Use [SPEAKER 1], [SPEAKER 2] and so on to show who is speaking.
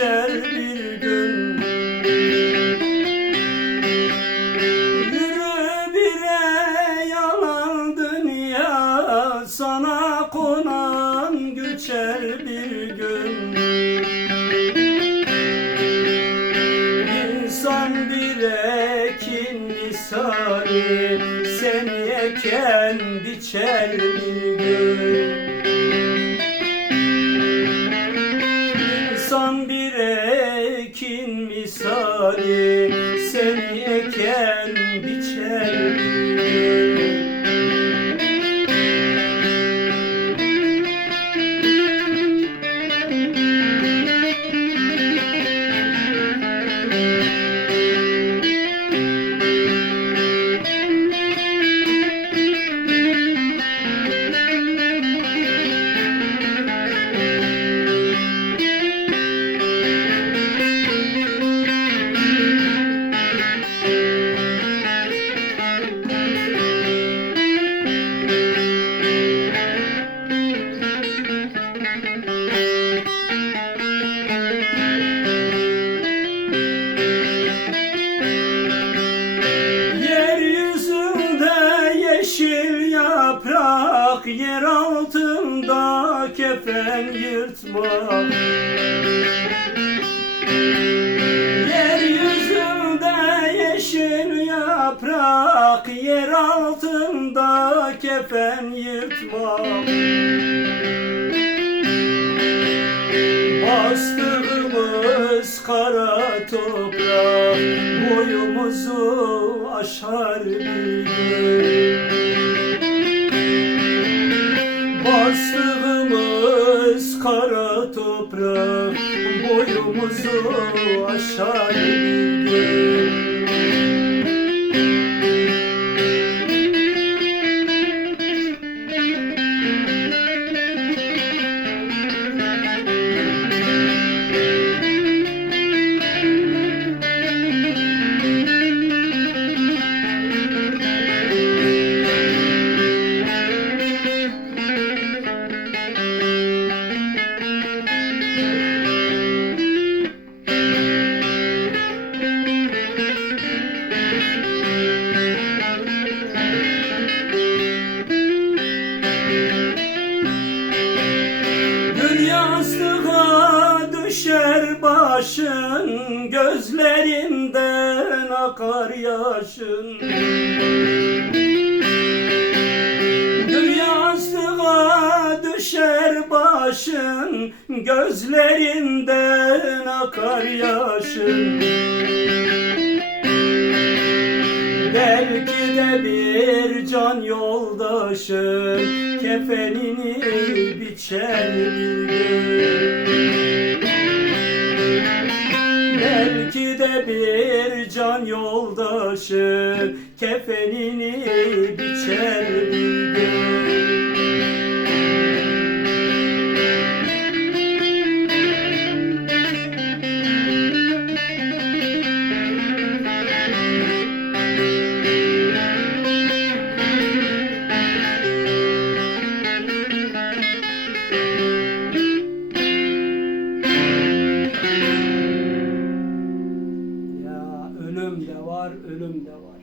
[SPEAKER 1] düşer bir gün. Yürü bire yalan dünya Sana konan göçer bir gün. İnsan bir ekin misali Seni eken biçer bir gün. Misali Seni eken yaprak Yer altında kefen yırtmak Yeryüzünde yeşil yaprak Yer altında kefen yırtmak Bastığımız kara toprak boyumuzu aşar bir gün Bastığımız kara toprak boyumuzu aşar bir başın Gözlerinden akar yaşın. Gül yastığa düşer başın Gözlerinden akar yaşın. Belki de bir can yoldaşın Kefenini biçer bir gün bir can yoldaşın Kefenini biçer bir gün ölüm de var.